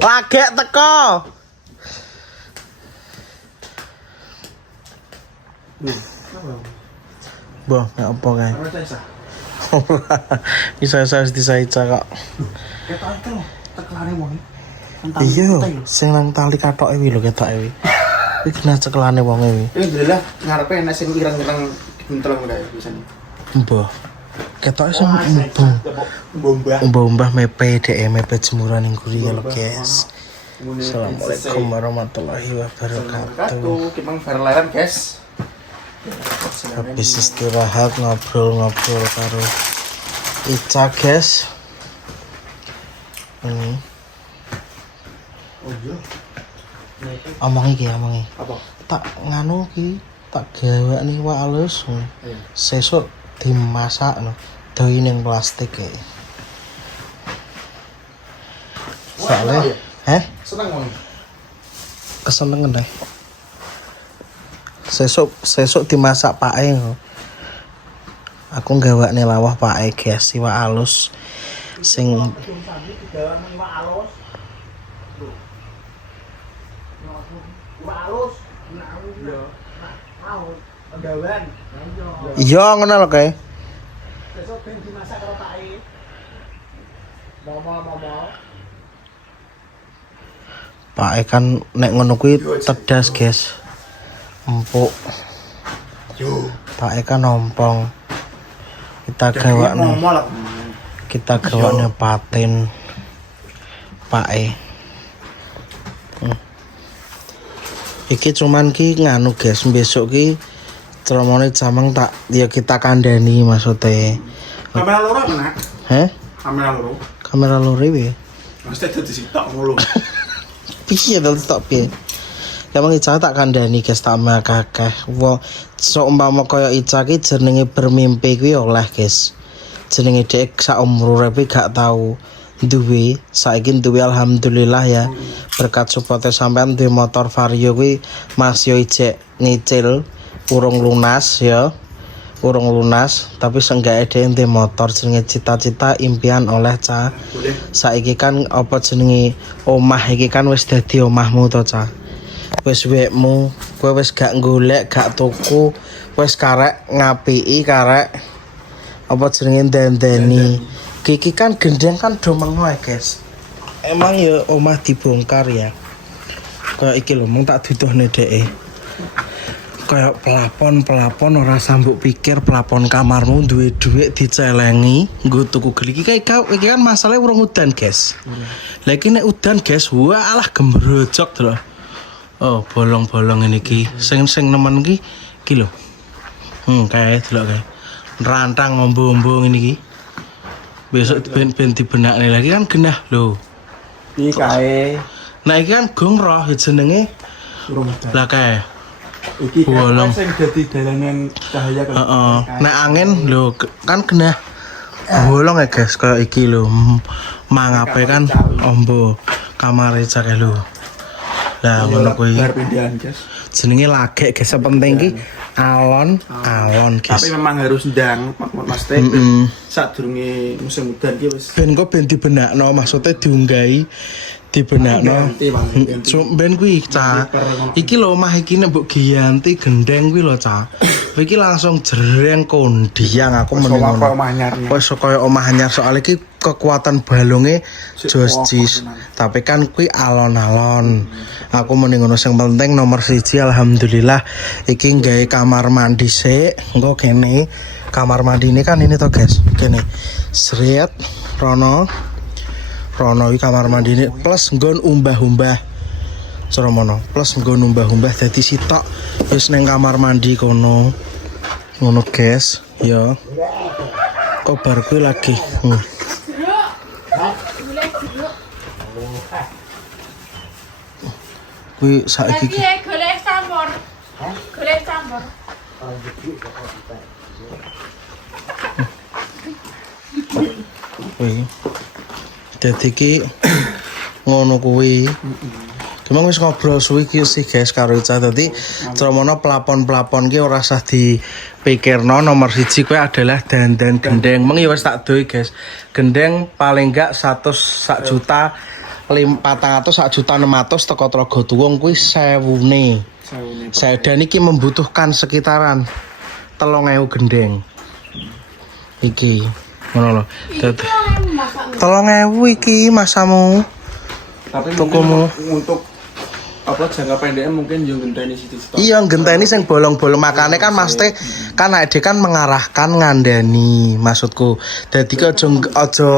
Lagek teko. Boh, nek apa kae? Bisa disaica kok. Ketok itu tekelane wong. Iya, sing nang tali katoke kuwi lho ketoke kuwi. Iki kena cekelane wong kuwi. Alhamdulillah ngarepe enek sing ireng-ireng bentelong kae bisane. Mbah. Ketoke sing Bombah. umbah mepe dhek mepe jemuran ning guri lho, guys. Assalamualaikum warahmatullahi wabarakatuh. Kimang bareleran, guys. Habis istirahat ngobrol-ngobrol karo Ica, guys. Ini. Oh iya. Omong iki. Apa? Tak nganu iki, tak gawekne wak alus. Sesuk dimasak no. Doi ning plastik e. Soale, Seneng wong. kesenengan deh. Sesuk dimasak pake. Aku gawekne lawah pake, guys, iwak alus sing iya ngono lho kae. Besok ben dimasak karo pake. Momol. Pake kan nek ngono kuwi tedas, guys. Empuk. Yo. Pake kan ompong. Kita gawakne paten pake. Iki cuman ki nganu, guys, besok ki tromone jamang tak ya kita kandhani maksudnya. Kamera loro kena. Kamera loro. Kamera loro piye? Mesti dadi sitok ngono. Piye to stop piye? Emang Ica tak kandhani, guys, tak akeh. Wong sok umpama kaya Ica ki jenenge bermimpi kuwi oleh, guys. Jenenge dhek sak umur uripe gak tau duwe, saiki duwe alhamdulillah ya. Berkat supporte sampean duwe motor Vario kuwi Mas yo ijek nyicil urung lunas ya. Urung lunas tapi seenggaknya dia ente motor jenenge cita-cita impian oleh Ca. Saiki kan apa jenenge omah iki kan wis dadi omahmu to, Ca. Wis wekmu, kowe wis gak golek, gak tuku, wis karek ngapiki, karek apa jenenge ndendeni. Kiki kan gendeng kan do mengoe, guys. Emang ya omah dibongkar ya. Kayak iki lho mung tak duduhne dheke. Kayak pelapon ora sambuk pikir pelapon kamarmu duwe dhuwit dicelengi nggo tuku geli iki kan masalahnya urung udan, guys. Lah iki nek udan, guys, wah alah gembrojok to. Oh, bolong-bolong ini iki. Sing nemen iki lho. Kae delok kae. Rantang ombo-ombo ngene iki. Besok ben dibenakne lagi kan genah lho. Iki kae. Nah iki kan gong roh jenenge. Urung udan. Lah kae. Iki bolong sing dadi dalanan cahaya kan. Nek angin lho kan genah. Bolong ya, guys, kayak iki lho. Mangape kan ombo kamar Ica kae lho. Lah ngono kuwi. Bar pindahan, guys. Jenenge lagek, guys, penting iki alon, guys. Tapi memang harus ndang Mas Teh. Sadurunge musim udan ki wis Ben kok ben dibenakno, maksudnya diunggahi dibenakno. Ben kuwi, Ca. Iki lho omah iki nek mbok giyanti gendeng kuwi lho, Ca. Iki langsung jereng kondiang aku mending ngono. Wis kaya omah anyar soal iki kekuatan balunge jojis. Tapi kan kuwi alon-alon. Aku mending ngono sing penting nomor 1 alhamdulillah iki nggawe kamar mandi sik. Engko kene kamar mandi ini kan ini to, guys. Kene. Sret rono iki kamar mandi ini plus nggon umbah-umbah. Ceromono plus nggon umbah-umbah dadi sitok wis ning kamar mandi kono. Ngono, guys. Ya. Kok bar kuwi lagi. Kuwi saiki golek campur. Golek campur. Kuwi. Dadi iki ngono kuwi. Kemang wis ngobrol suwi ki sih, guys, karo Ica. Dadi Tramono pelapon-pelapon ki ora usah dipikirno, nomor 1 kuwi adalah dandan gendeng. Meng ya wis tak doi, guys. Gendeng paling enggak 100 sak juta 400 1.600.000 teko Tlaga Tuwung kuwi 1000-ne. Saya dan iki membutuhkan sekitaran 3.000 gendeng. Iki ngono lho. 3.000 iki masamu. Tapi Tukumu. untuk apa jangka pendeknya mungkin yo ngenteni sithik-sithik. Iya ngenteni sing bolong-bolong makane kan maksudnya kan ade kan mengarahkan ngandani maksudku. Dadi ki aja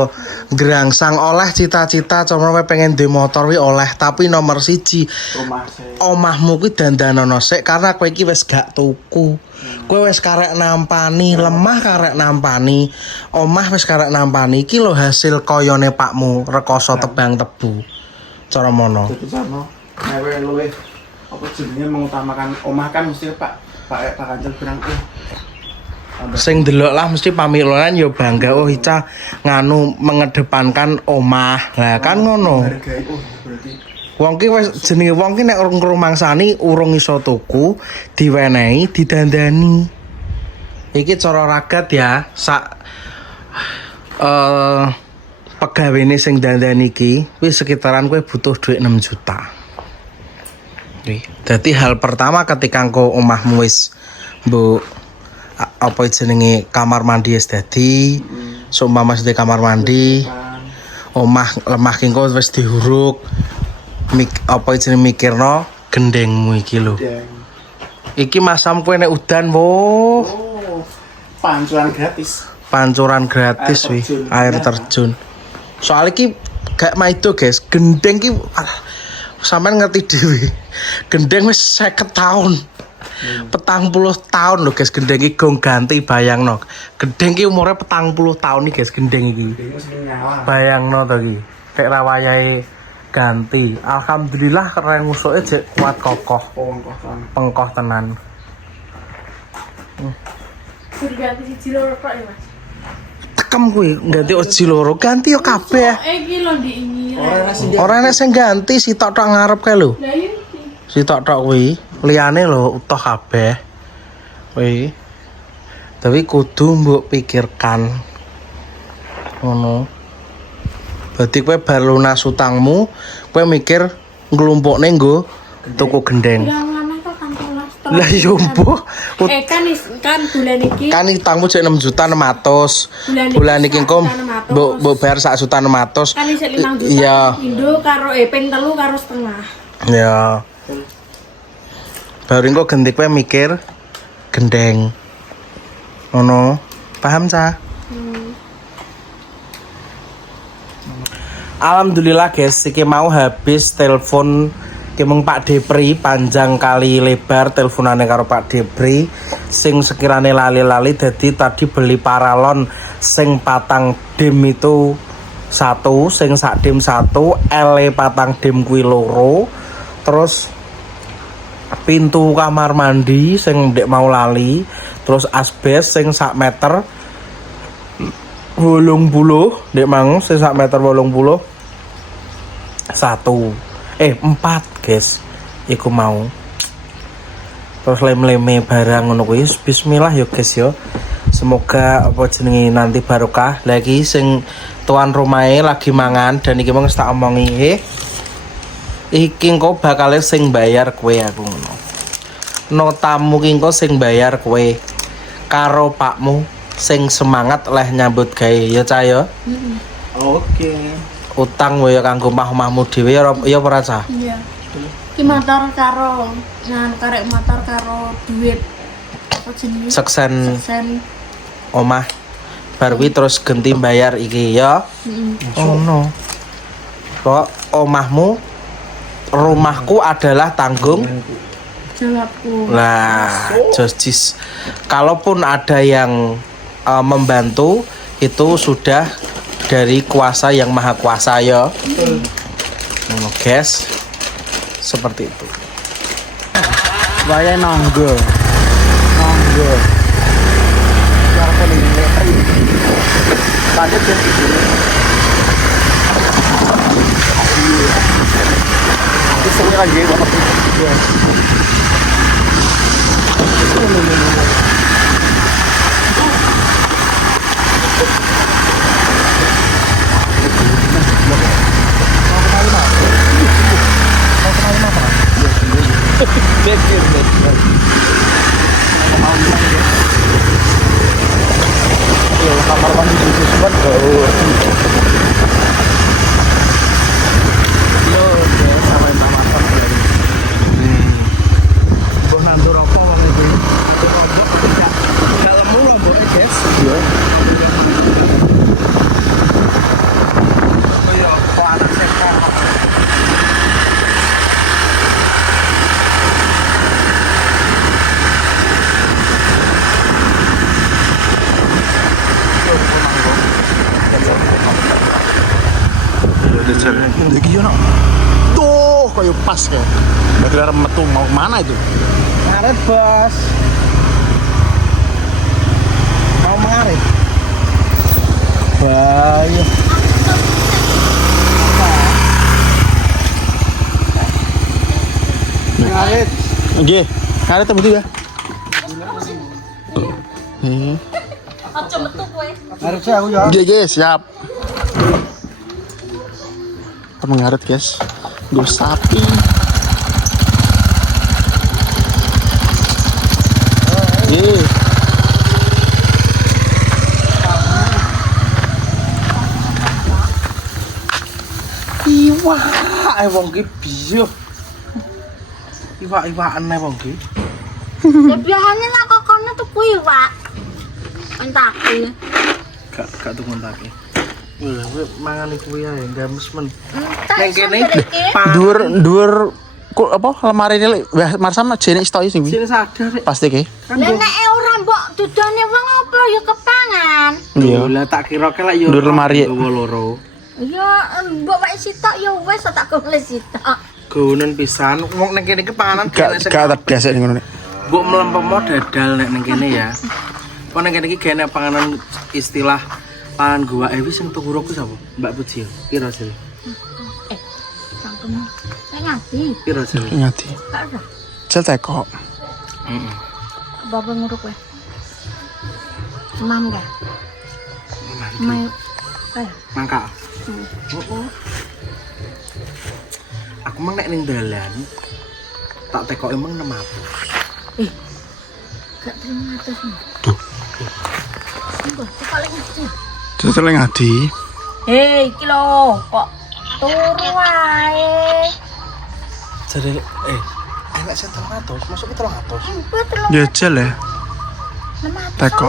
ngrangsang oleh cita-cita cono pengen duwe motor wi oleh tapi nomor 1 Rumah saya. omahmu kuwi dandanono sik karena kowe iki wis gak tuku. Kowe wis karek nampani, lemah karek nampani. Omah wis karek nampani iki lho hasil koyone pakmu rekoso tebang tebu. Cara mono. Jadi sama newe luwe apa jenenge mengutamakan omah kan mesti Pak Kancil bilang Sing delok lah mesti pamilonan ya bangga oh Ica nganu mengedepankan omah. Lah kan ngono. hargai berarti Wong ki wis jenenge wong ki nek urung ngrumangsani urung iso tuku, diwenehi, didandani. Iki cara ragat ya, sak pegawene sing dandani iki wis sekitaran kowe butuh duit 6 juta. Jadi hal pertama ketika engko omahmu wis mbok apa jenenge kamar mandi wis dadi, seumpama wis kamar mandi, omah lemah ki engko wis dihuruk. Apa jenenge mikirno gendengmu iki lho. Iki masam kowe nek udan wo. oh pancuran gratis Pancuran gratis air terjun. Soal iki gak maido guys, gendeng ki sampean ngerti dhewe. Gendeng wis 50 tahun. 40 tahun lho guys gendeng iki gong ganti bayangno. Gendeng ki umure 40 tahun nih guys gendeng iki. Bayangno to iki. Tek ra wayahe ganti. Alhamdulillah keren musuke jek kuat kokoh. Pengkoh tenan. Ganti siji loro tok ya, Mas. Tekem kuwi ganti oji loro, ganti yo kabeh. Iki lho diingi. Ora ana sing ganti sitok tok ngarep kae lho. Lah iki. Sitok tok kuwi, liyane lho utuh kabeh. Kuwi. Tapi kudu mbok pikirkan. Ngono. Berarti kowe bar lunas utangmu, kowe mikir nglumpukne nggo tuku gendeng. Yang mana kok kantolas tok. Lah yo mbuh. Kan bulan iki. Kan utangmu jek 6.600.000. Bulan iki engko mbok bayar 1.600.000. Kan isih 5 juta. Iya. Indo karo ping 3 karo setengah. Ya. Baru engko gendek kowe mikir gendeng. Ngono. Paham, Ca? Alhamdulillah guys, iki mau habis telepon kemeng Pak Depri panjang kali lebar teleponane karo Pak Depri sing sekirane lali-lali dadi tadi beli paralon sing patang dim itu 1, sing sak dim 1, L patang dim kuwi 2, terus pintu kamar mandi sing ndek mau lali, terus asbes sing sak meter 80 ndek mang sing sak meter 80 4 guys iku mau terus lem-leme barang ngono kuwi bismillah ya guys ya semoga apa jenenge nanti barokah lagi sing tuan rumahe lagi mangan dan iki mung tak omongi iki engko bakal sing bayar kowe aku ngono notamu ki engko sing bayar kowe karo pakmu sing semangat leh nyambut gawe ya Ca ya. Oke. Utang ya kanggo omah-omahmu dhewe ya ora Ca. Iya. Ki motor karo karek motor karo duit apa jenenge? Seksen Seksen. omah bar kuwi terus ganti bayar iki ya. Oh no. Kok omahmu rumahku adalah tanggung Jawabku. Nah, Josjis. Kalaupun ada yang membantu itu sudah dari kuasa yang maha kuasa ya. Guys, seperti itu. Waya nanggo. Nanggo. Cara paling Pakai jam itu. Itu lagi banget. Ya. Mikir. Yo, kamar mandi di sempat bau. Yo, sampai tamat lagi. Kok nandur rokok wong iki. Dalam mulu mbok guys. Iya. Koyo kok anak sekar. Lagi yo nak. Tuh, kayak pas kayak. Berarti arep metu mau kemana itu? Ngaret, Bos. Mau mengarit. Bayu. Ngarit. Nggih. Ngarit apa juga? Aja metu kowe. Harus aku ya. Nggih, siap. Kita mengarit, guys. Gue sapi. Nggih. Iwak, wong ki biyo. Iwak-iwakan wong ki. Ya biasanya lah kokone tuku iwak. Entake. Gak tuh mentake. Wah, gue mangan iku ya, games men. Neng kene Dur kok apa lemari ini marsam jene stok sing Sini sadar. pasti ke. Lah nek ora mbok dudane wong apa ya kepangan. Iya. Lah tak kira ke lak yo. Dur lemari. Gowo loro. Ya mbok wae sitok ya wis tak golek sitok. Gowonen pisan wong ning kene ke panganan kene sing. Gak biasa ning ngono. Mbok melempem dadal nek ning kene ya. Kok ning kene iki gene panganan istilah pangan gua wis sing tuku roku sapa? Mbak Puji. Piro sih? Cangkem. Nek ngati. Piro sih? Ngati. Gak ada. Jel teko. Heeh. Bapak nguruk kowe. Mam gak? Mam. Mangka. Oh. Aku mang nek ning dalan tak tekok emang 600. Gak terima atas nih. Tuh. Mbah, paling ngati. Jel ngati. Hei, iki lho, kok turu wae. Jadi enak sing 300, masuk ke 300. Mbah telung. Ya jel ya. Teko.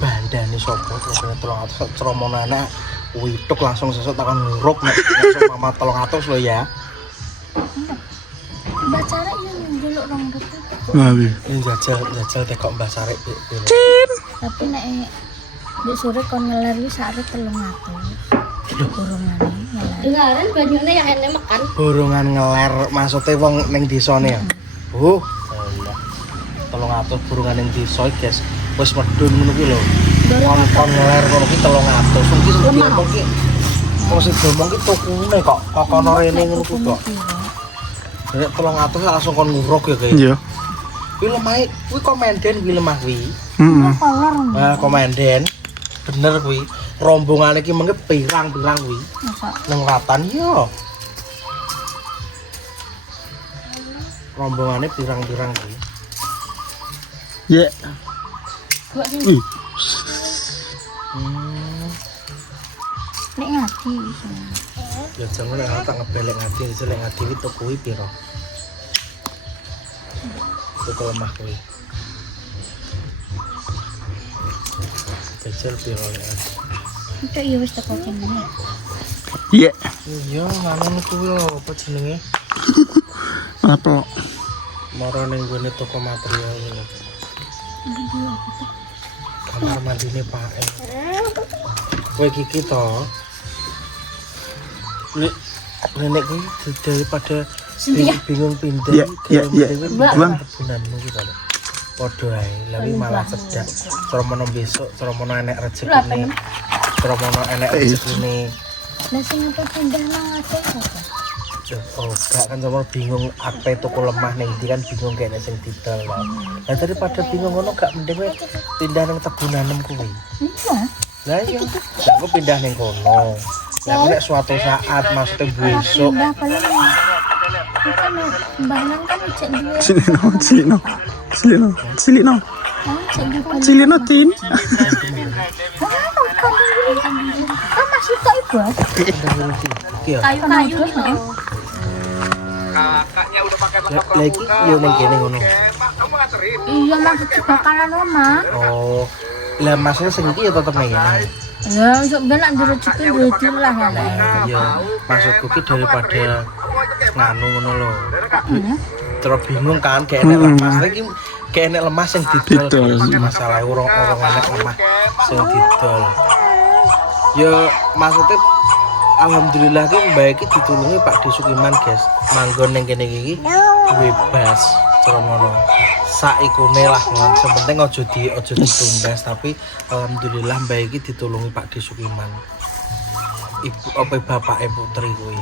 Bandane sapa terus 300 ceromonane wituk langsung sesuk takon nguruk nek langsung mama 300 lho ya. Mbak Cara yang ndelok rong retu. Wah, wi. Ini jajal tekok Mbah Sarek piro. Tapi nek di sore kon ngeler iki sak 300. Burungane ngeler. Dengaran banyune yang enek makan. Borongan ngeler maksudnya wong ning desane ya. Allah. 300 borongan ning desa guys. Wis medun ngono kuwi lho. Kon ngeler ngono kuwi 300. Wong ki sepi wong ki. Wong sing domong ki tukune kok kokono rene ngono kuwi kok. Nek 300 langsung kon nguruk ya kayak. Iya. Kuwi lemah, kuwi komenden kuwi lemah kuwi. Heeh. Kolor. Nah, komenden. Bener kuwi. Rombongan iki mengke pirang-pirang kuwi. Masa Nang ratan yo. Rombongane pirang-pirang kuwi. Ya. gua sih. Nek ngati iso. Ya jangan nek tak ngebelek ngati, jelek ngati iki tuku kuwi piro? Tuku lemah kuwi. Jajal piro nek ngati. Itu ya wis teko kene. Iya. Iya, ngono kuwi lho apa jenenge? Apa? Moro ning gone toko material lho. Kamar mandine Pak. Kowe iki to. Nenek kuwi daripada bingung pindah Buang. kebunanmu iki to. Padha ae, lha malah cedak. Ceromono besok, ceromono enek rezekine. Ceromono enek rezekine. Lah sing apa pindah nang aceh apa? Oh, gak kan sama bingung apa toko lemah nih, dia kan bingung kayak sing didol lah. Nah daripada bingung ngono gak mending kowe pindah nang tebunanem kuwi. Iya. Lah iya, gak aku pindah ning kono. Lah nek suatu saat maksudnya besok Pindah paling Bukan sembarangan kan cek duwe. Silino. Silino tin. Kan masih kok ibu. Kayu-kayu gitu. Lagi yo ning kene ngono. Iya maksud kebakaran rumah. Oh. Lah masnya sing iki ya tetep ning kene. Ya, sok ben nak direjeki duit lah ya. Iya, maksudku ki daripada nganu ngono lho. Terus bingung kan kayak enek lemas lagi kayak enek lemas yang didol. Masalah orang enek lemah sing didol. Ya maksudnya alhamdulillah ki mbak iki ditulungi Pak Disukiman guys. Manggon ning kene iki bebas cara ngono. Saikune lah ngono. Sing penting aja ditumbas tapi alhamdulillah mbak iki ditulungi Pak Disukiman. Ibu apa bapake putri kuwi.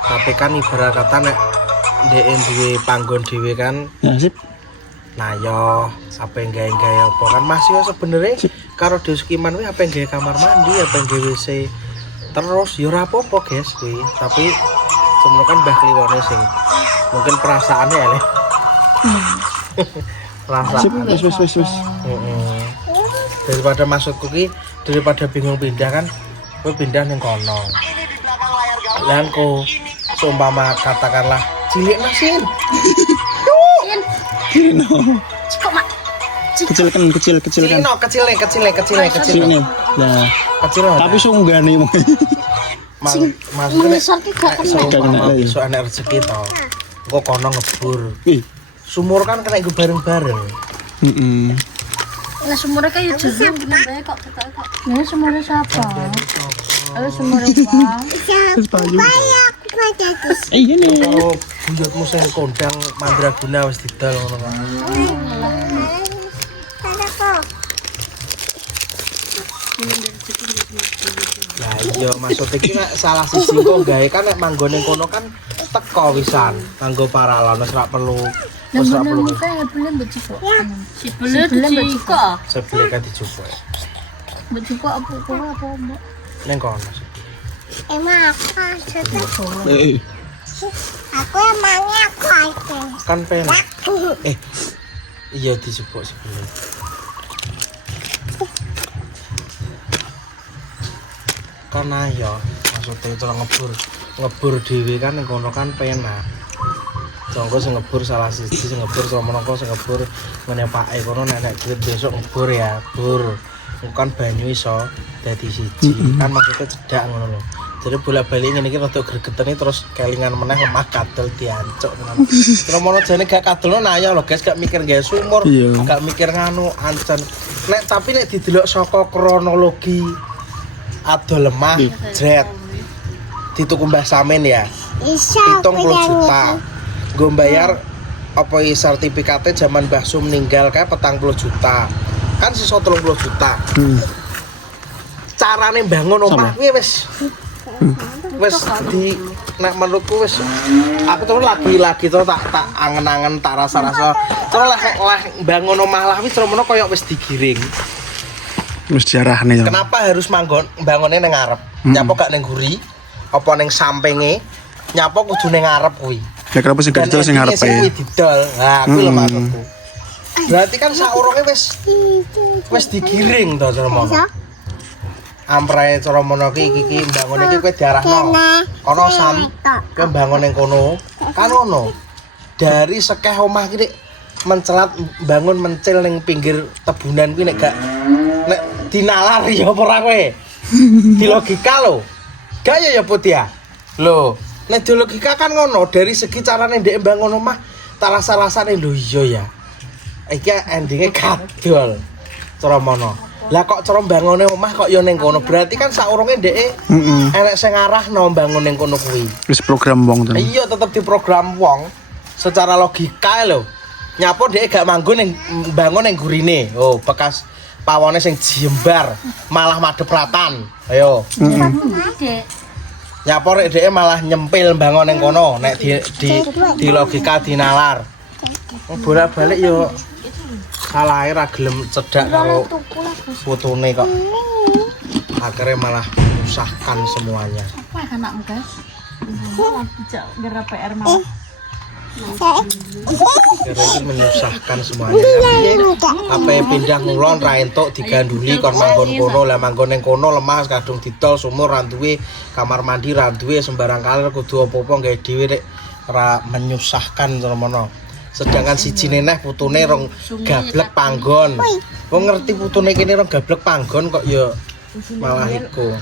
Tapi kan ibarat kata nek ndek duwe panggon dhewe kan Ya sip. nah yo apa yang gawe apa kan Mas yo sebenarnya karo Disukiman kuwi apa yang gawe kamar mandi apa yang gawe WC terus yo ora apa-apa guys kuwi tapi semono kan Mbah Kliwone sing mungkin perasaannya ya Le. Perasaan Wis. daripada maksudku ki daripada bingung pindah kan kowe pindah ning kono lan kok seumpama katakanlah cilik nasin Silino. Kok mak Kecil kan. kecil Sini. Nah, kecil tapi sunggane mong. maksudnya ngisor ki gak kena. seumpama besok enek rezeki to kok kono ngebur Ih. sumur kan kena gue bareng-bareng Heeh. Lah sumure kayak jeruk gimana kok ketok. Nah sumure siapa? Ayo sumure Bang. Terus payu. Iya nih. kalau buyutmu sing kondang mandraguna wis didol ngono kan lah iya maksudnya iki nek salah siji kok gawe kan nek manggon ning kono kan teko wisan kanggo paralon wis ora perlu Kayak belum beciko. Belum beciko. sebeli kan dijupuk Beciko apa mbak? ning kono Emang aku Eh. emangnya aku aja. kan penak iya dijupuk sebeli kan ayo maksudnya itu ngebur dhewe kan ning kono kan penak Sangko sing ngebur salah siji sing ngebur sama nongko sing ngebur ngene pake kono nek duit besok ngebur ya bur bukan banyu iso dadi siji kan maksudnya cedak ngono lho jadi bolak-balik ngene iki rada gregetene terus kelingan meneh lemah kadel diancuk ngono terus mono jane gak kadel nah ya lho guys gak mikir gawe sumur Iya. gak mikir nganu ancen nek tapi nek didelok saka kronologi adol lemah jret dituku Mbah Samin ya Bisa 70 juta gue bayar apa sertifikatnya zaman Mbah Sum meninggal kayak 40 juta kan sisa 30 juta carane bangun omah kuwi wis di nek menurutku wis aku terus lagi terus tak angen-angen tak rasa-rasa terus lah bangun omah lah wis terus menawa koyo wis digiring Wis diarahne ya. kenapa harus bangunnya ning ngarep nyapa gak ning guri apa ning sampinge nyapa kudu ning ngarep kuwi Ya kenapa sing didol sing ngarepe? sing didol. Nah, kuwi lho maksudku. Berarti kan saurunge wis digiring to cara mono. Amprae cara mono iki bangun iki kowe diarahno. Kono sam kowe bangun ning kono. Kan ngono. Dari sekeh omah iki mencelat bangun mencil ning pinggir tebunan kuwi nek gak nek dinalar ya apa ora kowe? Di logika lho. Gak ya Putih. Lho, nek di logika kan ngono, dari segi carane ndek bangun omah tak rasa-rasane lho iya ya. Iki endinge kadol. Cara mono. Lah kok cara bangone omah kok ya ning kono. Berarti kan saurunge ndeke enek sing ngarahno bangun ning kono kuwi. Wis program wong to. Iya tetep diprogram wong secara logika lho. Nyapo ndeke gak manggon ning bangun ning gurine. Oh, bekas pawone sing jembar malah madhep ratan. Ayo. Nyapo rek dheke malah nyempil bangun ning kono nek di logika dinalar. Bolak-balik yo salah ra gelem cedak karo fotone kok. Akhirnya malah menyusahkan semuanya. Apa anakmu guys? Lagi cak gara PR mau. Kira iki menyusahkan semuanya. Apa pindah ngulon ra entuk diganduli kon manggon kono, lah manggon ning kono lemah kadung didol sumur ra duwe kamar mandi ra duwe sembarang kali kudu apa-apa gawe dhewe rek ra menyusahkan semono. Sedangkan siji neneh putune rong gablek panggon. Wong ngerti putune kene rong gablek panggon kok ya malah iku.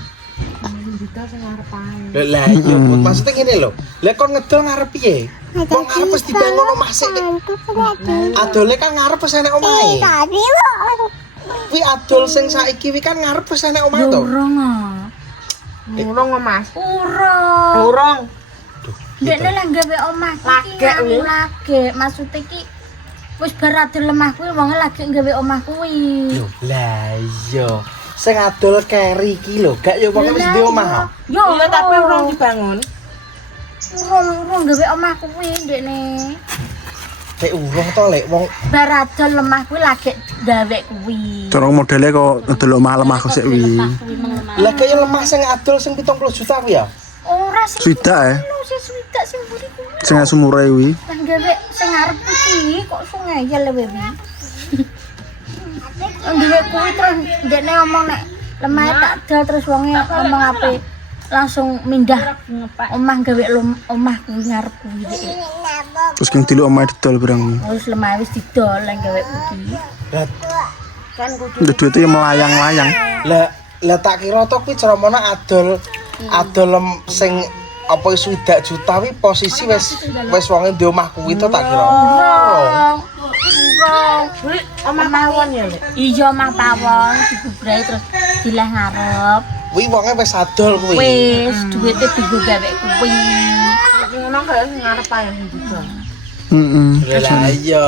Lah iya Put, maksudnya ngene lho. Lah kon ngedol ngarep piye? Wong ngarep wis dibangun omah sik. Adole kan ngarep wis enek omahe. Kuwi adol sing saiki kuwi kan ngarep wis enek omah to. Urung Mas. Urung. Ndekne lah gawe omah lagi. Maksudnya ki wis bar adol lemah kuwi wong lagi gawe omah kuwi. Lho, lah iya. Sing adol keri iki lho, gak ya wong wis duwe omah. Yo, tapi urung dibangun. Urung gawe omah kuwi ndekne. Lek urung to lek wong Bar adol lemah kuwi lagi gawe kuwi. Cara modele kok delok lemah sik wi. lah kaya lemah sing adol sing 70 juta kuwi ya. Ora sih. Swidak ya. Sing swidak sing mburi kuwi. Sing sumure wi. Lah gawe sing arep iki kok sungai ya lewe wi. Gawe kuwi terus ndekne ngomong nek lemah tak dol terus wonge ngomong ape langsung mindah omah gawe omah kuwi ngarep kuwi. Terus keng diluk omahe didol berang. Wis lemah wis didol lan gawe kuwi. Kan Udah duitnya melayang-layang. lah tak kira to kuwi ceromono adol sing apa 20 juta kuwi posisi wis wonge di omah kuwi to tak kira. Omah pawon ya, Lek. Iya, omah pawon dibubrai terus dileh ngarep. Kuwi wonge wis adol kuwi. Wis duwite dienggo gawe kuwi. Ngono kaya ngarep ae gitu. Lah iya.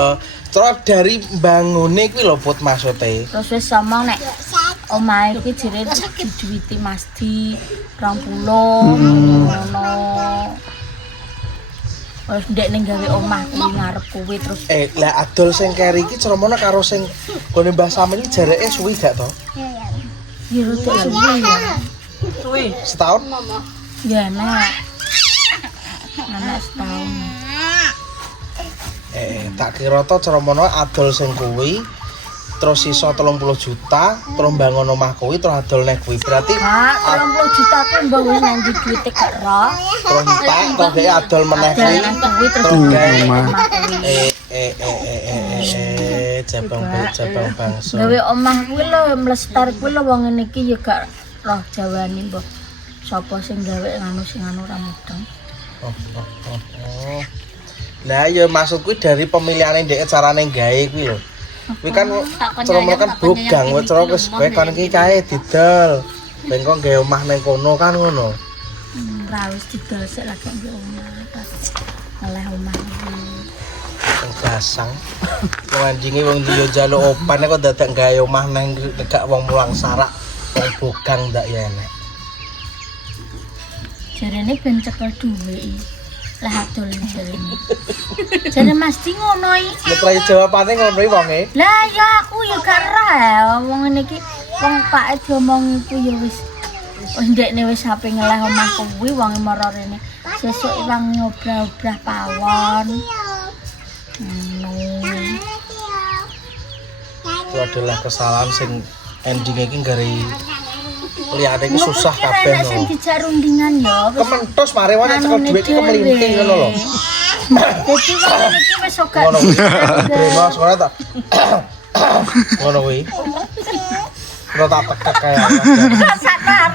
Terus dari bangune kuwi lho Put maksude. Terus wis ngomong nek omahe iki jere diduwiti Mas di 20 ngono. Wis ndekne gawe omah kuwi ngarep kuwi terus Lah adol sing keri iki ceromono karo sing gone Mbah Samin iki jareke suwi gak to? ya rada suwi ya. Suwi. Setahun? Ya nek. Anak setahun. Tak kira to ceromono adol sing kuwi terus sisa 30 juta terus bangun omah kuwi terus adol nek kuwi berarti 30 juta ku mbah wis nanti duwite gak roh. terus entek terus dhek adol meneh kuwi Kuwi terus omah. Jabang bangsa. gawe omah kuwi lho mlestar kuwi lho wong ngene iki ya gak roh jawane mbah. Sapa sing gawe sing anu ra mudeng. Nah ya maksudku dari pemilihannya dhek carane gawe kuwi lho. Kuwi kan ceromo kan bogang, ceromo wis kowe kan iki kae didol. Ben kok gawe omah ning kono kan ngono. Ra wis didol sik lagi gawe omah. Oleh omah. Wong gasang. Wong anjinge wong dia njaluk opan kok dadak gawe omah nang gak wong mulang sarak. Wong bogang ndak ya enek. Jarene ben cekel duwe. Lah adol jarene. Jare Mas Di ngono iki. Nek jawabane ngono iki wonge. Lah ya aku ya gak roh wong ngene iki wong pake diomong iku ya wis ndekne wis ape ngeleh omah kuwi wong mara rene. Sesuk wong ngobrah-obrah pawon. Itu adalah kesalahan sing ending iki gari liyane iki susah kabeh Sing no. dijak rundingan ya wis Kementos mari wae cekel dhuwit iki kemelinting ngono lho. Dadi wong iki wis gak Ngono kuwi. Bebas ora ta. Ngono kuwi. Ora tak tekek kae.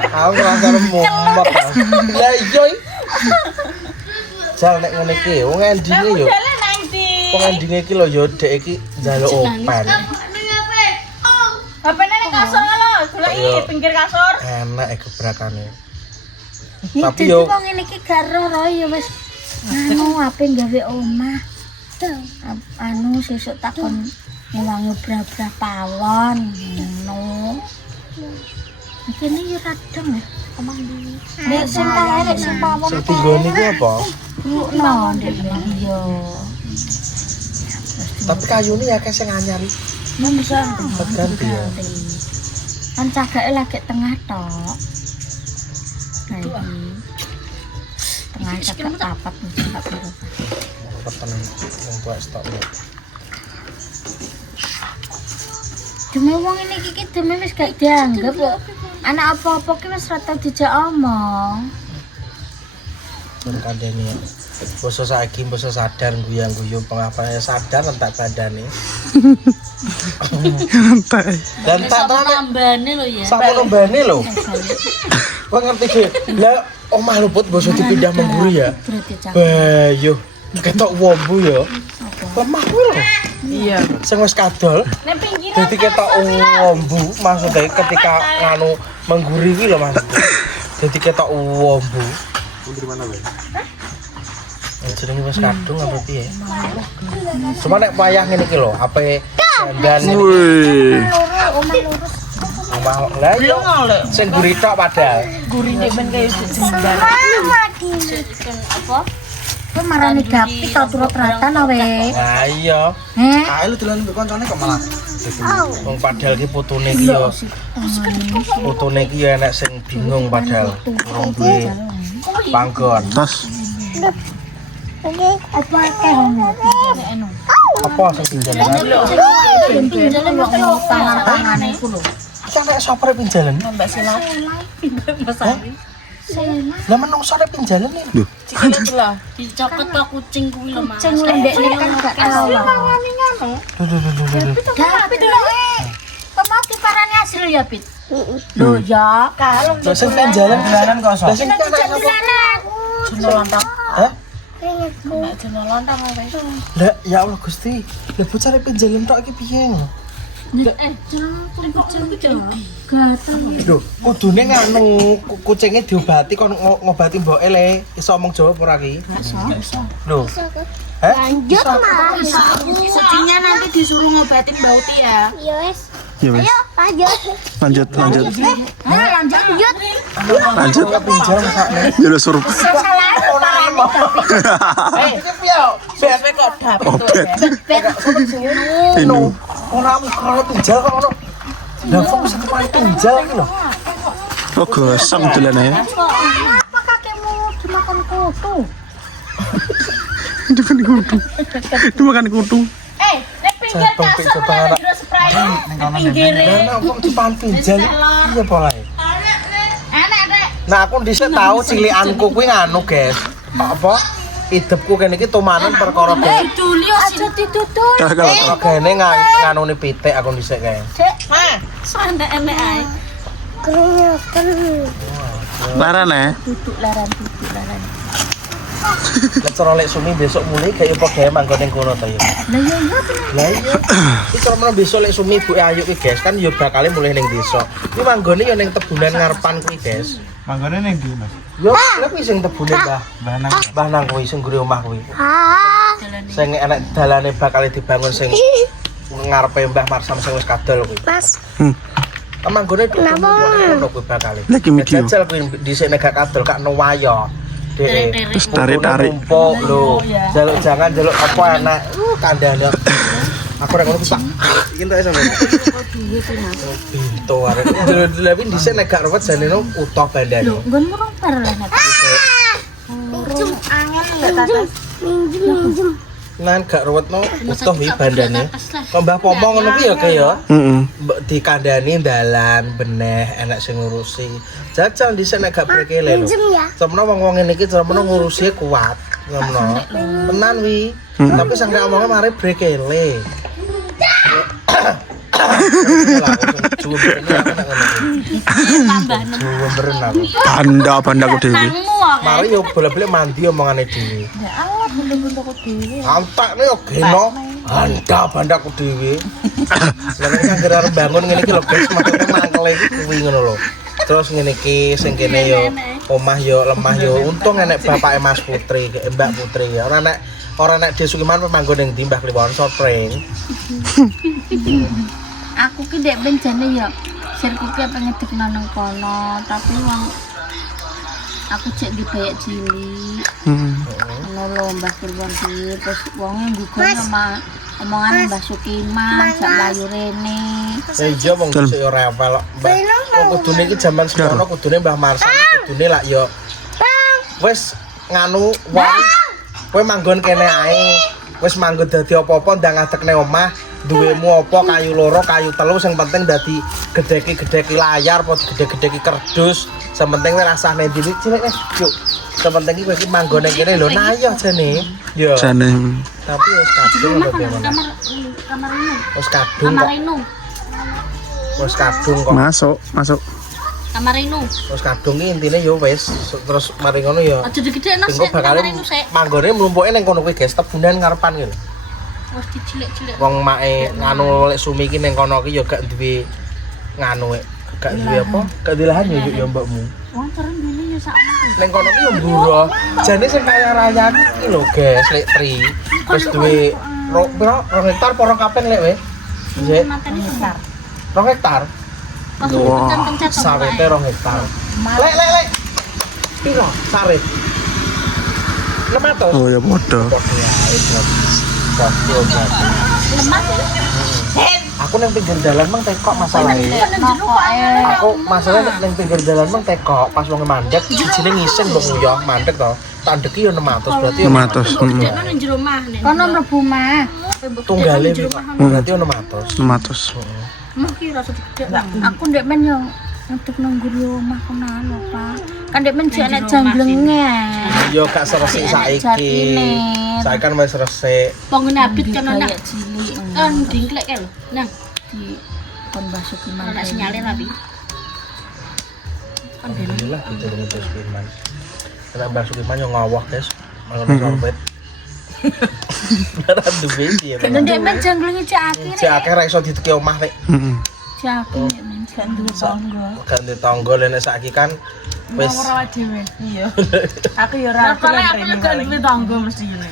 Aku ngrasa mumet. Lah iya. Jal nek ngene iki wong endinge yo. Wong endinge iki lho yo dek iki njaluk open. HP-ne ning kasur lho, goleki pinggir kasur. Enak gebrakane. Tapi yo wong ngene iki gak roh ya wis anu ape gawe omah. Anu sesuk takon ngewangi brah-brah pawon ngono. Kene yo radeng ya. Omah ndi. Nek sing kae nek sing pawon. Sing tinggone iki apa? Rukno ndek yo. Tapi kayune akeh sing anyar. Bisa Ganti ya. Kan cagake lagi tengah tok. Nah iki. Tengah cagak papat mesti gak piro. cepetan yang buat stok ya. Demi wong ini iki demi wis gak dianggap kok. Anak apa-apa ki wis rata dijak omong. Pun kandani ya. Bosok saiki bosok sadar guyang-guyung pengapaannya sadar entak badane. Santai. Dan tak tahu Tambane lho ya. sama nombane lho. Kok ngerti ge? Lah omah luput bosok dipindah mengguri ya. Berarti cak. Bayo ketok wombu ya. Lemah kuwi lho. Iya. Sing wis kadol. Nek pinggiran Jadi ketok wombu maksudnya ketika nganu mengguri kuwi lho Mas. Jadi ketok wombu. Dari mana, Bang? Jenenge wis kadung apa piye? Cuma nek wayah ngene iki lho, ape dandan Wih. omah lah yo sing guri tok padahal. gurine men kaya jembar. Apa? Kowe marani gapi to turut rata no we. Nah iya, Heh. lu dolan mbek koncone kok malah. Wong padahal ki putune ki yo. Putune ki yo enek sing bingung padahal. Urung duwe panggon. Tas. Apa akeh ngono? Eno. Apa sing pinjalan? Pinjale mau tangan-tangane iku lho. Iki nek sopre pinjalan. Mbak Sila. Lah menungso nek pinjalan iki. Cikile lah. Dicokot kok kucing kuwi lho Mas. Kucing lembek kan gak tahu. Gapi dulu Pemati parane hasil ya, Pit. Lho ya, kalau Lah sing pinjalan kosong. Lah sing pinjalan. Jenolontak. Hah? Nek jenolontak wae. Lah ya Allah Gusti, lha bocah nek pinjalan tok iki piye? Lho, kudune nganu kucinge diobati kon ngobati mboke le iso omong Jawa apa ora ki? Lho. Hah? Lanjut, Mas. Kucingnya nanti disuruh ngobatin Bauti ya. Yes. Ya wis. Lanjut. Lanjut. Lanjut. Lanjut. Pinjam sakne. Ya udah suruh. Iki piye? BSP kok dapet tuh. Ini. Ora mikro pinjal kok ono. Lah kok bisa kepake pinjal iki lho. Oh gosong dolan ae. Apa kakekmu dimakan kutu? Dimakan kutu. Dimakan kutu. Nek pinggir Cabang kasur coba mulai anak. hidro spray pinggire. Lah kok dipan pinjal iya apa lae? Enak rek. Nah aku dhisik tau cilikanku kuwi nganu, guys. Apa? Idepku kene iki tumanen perkara Duli Aja ditutup. Kalau kene nganune pitik aku dhisik kae. Nah, sandak emek ae. laran ya. Duduk laran. Lah cara lek sumi besok mulai kayak apa gawe manggon ning kono ta ya. Lah ya iya bener. Lah iya. Iki cara menawa besok lek sumi ibuke Ayu iki guys kan yo bakal mulai ning desa. Iki manggone yo ning tebunan ngarepan kuwi guys. Manggone ning ndi, Mas? Yo lha kuwi sing tebune Mbah. Mbah nang kuwi sing gure omah kuwi. Sing enek dalane bakal dibangun sing ngarepe Mbah Marsam sing wis kadol kuwi. Mas. Manggone ono kuwi bakal. Lagi video. Jajal kuwi dhisik nek gak kadol gak nuwayo. Dek. Terus tarik-tarik. Numpuk lho. Jaluk jangan jaluk apa enak. Kandhane. Aku rek ngono Pak. Iki entuk sampe. Pintu arek. Lha dhisik nek gak ruwet jane no utuh bandane. Lho, nggonmu rong par lah nek. Minjem. Minjem. Nan gak ruwet no utuh iki bandane. Kok Mbah Pomo ngono ki ya kaya. Heeh. Dikandani dalan beneh enak sing ngurusi. Jajal dhisik nek gak brekele lho. Minjem ya. Semono wong-wong ngene iki semono ngurusi kuat. Ngono. Tenan wi. Tapi sampe omongnya mari brekele. Cukup berenang. Banda aku dewe. Mari yo bolak-balik mandi omongane dhewe. Ya Allah, benda-bendaku dhewe. Antak nih yo geno. Bandaku dhewe. Lah nek anggere arep bangun ngene iki lho guys, maksudnya mangkele kuwi ngono lho. Terus ngene iki sing kene yo omah yo lemah yo. Untung enek bapake Mas Putri, Mbak Putri ya. Ora nek Desukiman manggon ning ndi Mbah Kliwon Sopring. Aku ki dek bencana ya sirku ki pengen dikena nang kono, tapi wong aku cek dibayar cilik. Ngono lho Mbah Kliwon iki terus wong nggugon sama omongan Mbah Sukiman sak mlayu rene. Ya iya wong dhisik yo rewel Mbah. Kok kudune iki jaman semono kudune Mbah Marsam kudune lak yo wis nganu wong Kowe manggon kene ae. Wis manggon dadi apa-apa ndang ngadekne omah, duwemu apa kayu loro, kayu telu sing penting dadi gedheki-gedheki layar, apa gedhe-gedheki kerdus. Sing penting rasane cilik wis yuk. Sing penting iki kowe iki manggon nang kene lho, nah iya jane. Yo. Jane. Tapi wis kadung apa piye mana? Kamar ini. Wis kadung Kamar kok. ini. Wis kadung kok. Masuk. Kamar ini. Terus kadung ki intine yo wis terus mari ngono ya. Aja digedhekno Engko sik bakal kamar ini sik. manggone mlumpuke ning kono kuwi guys, tebunan ngarepan ki lho. Wis dicilik-cilik. Wong mae nganu lek sumi ki ning kono ki ya gak duwe nganu gak duwe apa? Gak duwe lahan ya ya mbakmu. Wong keren dene ya sak omah. Ning kono ki ya mburo. Jane sing kaya raya ki lho guys, lek tri. Wis duwe piro 2 hektar poro kapen lek we. Nggih. Matane besar. 2 hektar. Pas Wah. pencet-pencet Sawete 2 hektar. Lek. Piro sawit? 600. Oh ya podo. Aku nang pinggir dalan mang tekok masalahnya. Aku masalahnya nang pinggir dalan mang tekok pas wong mandek sijine ngising mbok nguyah mandek to. Tandeki yo 600 berarti yo 600. Gedhekno nang jero omah nek. Kono mlebu mah. tunggale berarti yo 600. 600. Mah ki rasa digedhekno. Aku ndek men yo untuk nunggu di rumah kono lho, Pak. Kan ndek men jek nek janglenge. Yo gak resik saiki. Saiki kan wis resik. Pongone abit kan ana. Kayak cilik Kan dingklek kae lho. Nang di kon basuh gimana. ana sinyale rapi. Alhamdulillah gitu dengan Bos Firman. Kena Bos Firman yo ngawah, guys. Mangan sorbet. Ora duwe sih ya. Kan ndek men janglenge cek akhir. Si akeh ra iso diteki omah nek Heeh. Cek akhir ndek men gak duwe tangga. ganti tangga lene saiki kan wis Iya. Aku yo ora Kalau aku juga duwe tangga mesti ngene.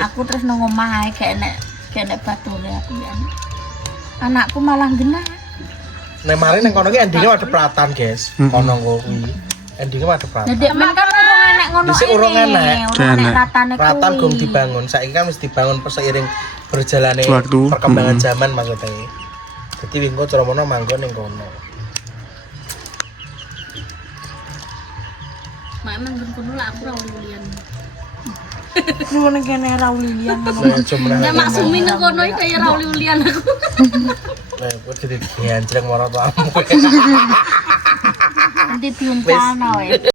Aku terus nang omah ae gak enek bature aku ya. Anakku malah genah. nek mari ning kono ki endinge ada pelatan, guys. Kono kuwi. Endinge ada pelatan. Ndek men kan urung enek ngono Dhisik urung enek. Urung enek ratane kuwi. Pelatan gum dibangun. Saiki kan wis dibangun seiring berjalannya Waktu. perkembangan zaman maksudnya. Jadi wingko cara mono manggon ning kono. Mak emang kono lah aku ra ulian. Lu ning kene ra ulilian. Nah, cuma Nek mak sumi nang kono iki kaya ra ulian aku. nah, kok jadi dianjreng marang tuamu. Nanti diuncana wae.